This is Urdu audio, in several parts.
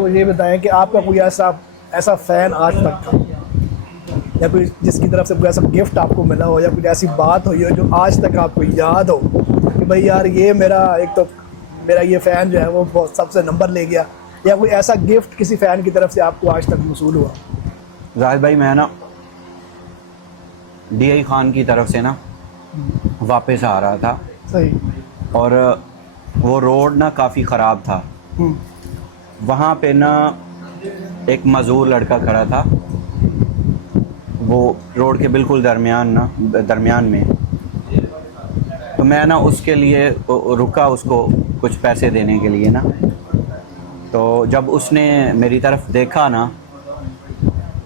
تو یہ بتائیں کہ آپ کا کوئی ایسا فین آج تک تھا یا کوئی جس کی طرف سے کوئی ایسا گفٹ آپ کو ملا ہو یا کوئی ایسی بات ہوئی ہو جو آج تک آپ کو یاد ہو کہ بھائی یار یہ میرا یہ فین جو ہے وہ بہت سب سے نمبر لے گیا، یا کوئی ایسا گفٹ کسی فین کی طرف سے آپ کو آج تک موصول ہوا؟ زاہد بھائی میں نا ڈی آئی خان کی طرف سے نا واپس آ رہا تھا، صحیح. اور وہ روڈ نا کافی خراب تھا. وہاں پہ نا ایک معذور لڑکا کھڑا تھا، وہ روڈ کے بالکل درمیان میں. تو میں نا اس کے لیے رکا، اس کو کچھ پیسے دینے کے لیے نا. تو جب اس نے میری طرف دیکھا نا،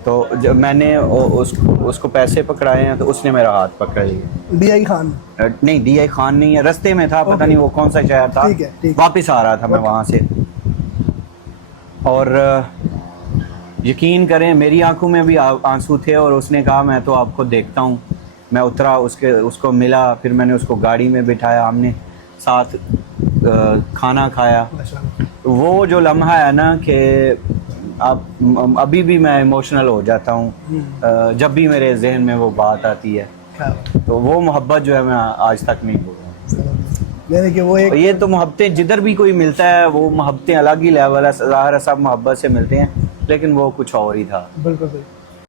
تو جب میں نے اس کو پیسے پکڑائے ہیں تو اس نے میرا ہاتھ پکڑ لیا. D I Khan? نہیں، ڈی آئی خان نہیں ہے، رستے میں تھا، پتہ نہیں وہ کون سا شہر تھا. ٹھیک ہے. واپس آ رہا تھا میں وہاں سے، اور یقین کریں میری آنکھوں میں بھی آنسو تھے. اور اس نے کہا میں تو آپ کو دیکھتا ہوں. میں اترا، اس کو ملا، پھر میں نے اس کو گاڑی میں بٹھایا، ہم نے ساتھ کھانا کھایا. وہ جو لمحہ ہے نا کہ ابھی بھی میں ایموشنل ہو جاتا ہوں جب بھی میرے ذہن میں وہ بات آتی ہے. تو وہ محبت جو ہے میں آج تک نہیں بھولا. یعنی کہ وہ یہ تو محبتیں جدھر بھی کوئی ملتا ہے وہ محبتیں الگ ہی لیول ہے. ظاہر ہے سب محبت سے ملتے ہیں، لیکن وہ کچھ اور ہی تھا. بالکل صحیح.